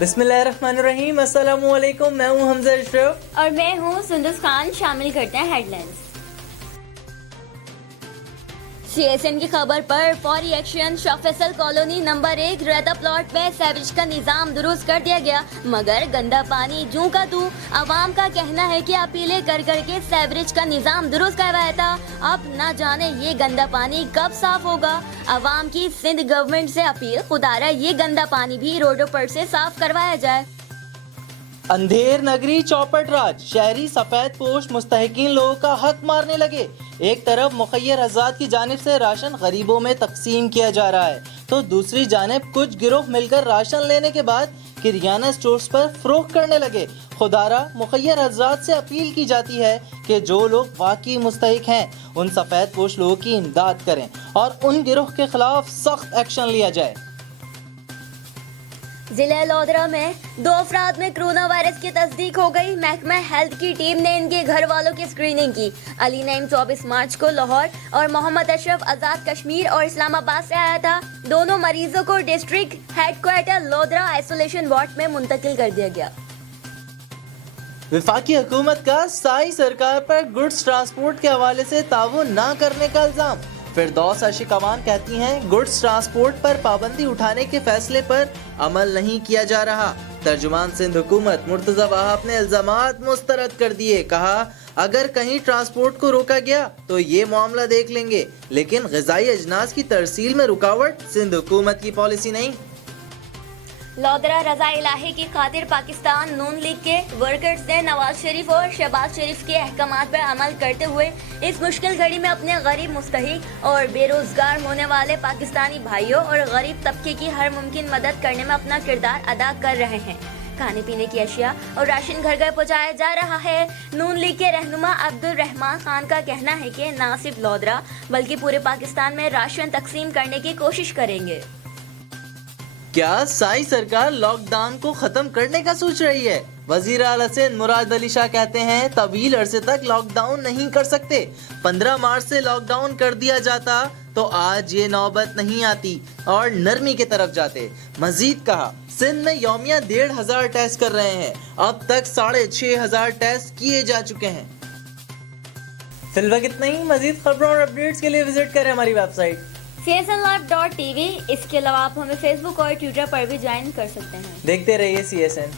बिस्मिल्लाहिर्रहमानिर्रहीम, अस्सलामु अलैकुम। मैं हूँ हमजा अशरफ और मैं हूँ सुंदस खान। शामिल करते हैं हेडलाइंस। सीएसएन की खबर पर फौरी action. Shah Faisal colony number 1 रहता प्लॉट में सीवेज का निजाम दुरुस्त कर दिया गया, मगर गंदा पानी जूं का तू। आवाम का कहना है कि अपीलें कर करके सीवरेज का निजाम दुरुस्त करवाया था, अब न जाने ये गंदा पानी कब साफ होगा। आवाम की सिंध गवर्नमेंट से अपील, खुदारा ये गंदा पानी भी रोडों पर से साफ करवाया जाए। अंधेर नगरी चौपट राज, शहरी सफेद पोश मुस्तहिकीन लोगों का हक मारने लगे। एक तरफ मुखय्यर आजाद की जानिब से राशन गरीबों में तकसीम किया जा रहा है, तो दूसरी जानिब कुछ गिरोह मिलकर राशन लेने के बाद किरियाना स्टोर्स पर फरोख्त करने लगे। खुदारा मुखय्यर आजाद से अपील की जाती है कि जो लोग वाकई मुस्तहिक हैं उन सफेद पोश लोगों की इमदाद करें और उन गिरोह के खिलाफ सख्त एक्शन लिया जाए। जिले लोधरा में 2 अफराद में कोरोना वायरस की तस्दीक हो गई। महकमा हेल्थ की टीम ने इनके घर वालों की स्क्रीनिंग की। अली नईम 24 मार्च को लाहौर और मोहम्मद अशरफ आजाद कश्मीर और इस्लामाबाद से आया था। दोनों मरीजों को district headquarter Lodhran isolation ward में मुंतकिल कर दिया गया। वफाकी हुकूमत का साई सरकार पर गुड्स ट्रांसपोर्ट के हवाले से ताउन न करने का इल्जाम। फिरदौस आशिक अवान कहती हैं गुड्स ट्रांसपोर्ट पर पाबंदी उठाने के फैसले पर अमल नहीं किया जा रहा। तर्जुमान सिंध हुकूमत मुर्तजा वहाब ने इल्जामात मुस्तरद कर दिए। कहा अगर कहीं ट्रांसपोर्ट को रोका गया तो ये मामला देख लेंगे, लेकिन ग़िज़ाई अजनास की तरसील में रुकावट सिंध हुकूमत की पॉलिसी नहीं। लोधरा रजा इलाही की खातिर पाकिस्तान नून लीग के वर्कर्स ने नवाज शरीफ और शहबाज शरीफ के अहकामात पर अमल करते हुए इस मुश्किल घड़ी में अपने गरीब मुस्तहिक और बेरोजगार होने वाले पाकिस्तानी भाइयों और गरीब तबके की हर मुमकिन मदद करने में अपना किरदार अदा कर रहे हैं। खाने पीने की अशिया और राशन घर घर पहुँचाया जा रहा है। नून लीग के रहनुमा अब्दुल रहमान खान का कहना है कि न सिर्फ लोधरा बल्कि पूरे पाकिस्तान में राशन तकसीम करने की कोशिश करेंगे। क्या साई सरकार लॉकडाउन को खत्म करने का सोच रही है? वजीर आला सिंध मुराद अली शाह कहते हैं तवील अरसे तक लॉकडाउन नहीं कर सकते। 15 मार्च से लॉकडाउन कर दिया जाता तो आज ये नौबत नहीं आती और नरमी की तरफ जाते। मजीद कहा सिंध में यौमिया 1500 टेस्ट कर रहे हैं, अब तक 6500 टेस्ट किए जा चुके हैं। फिलहाल इतना ही। मजीद खबरों और अपडेट्स के लिए विजिट करें हमारी वेबसाइट csnlive.tv। इसके अलावा आप हमें फेसबुक और ट्विटर पर भी ज्वाइन कर सकते हैं। देखते रहिए CSN।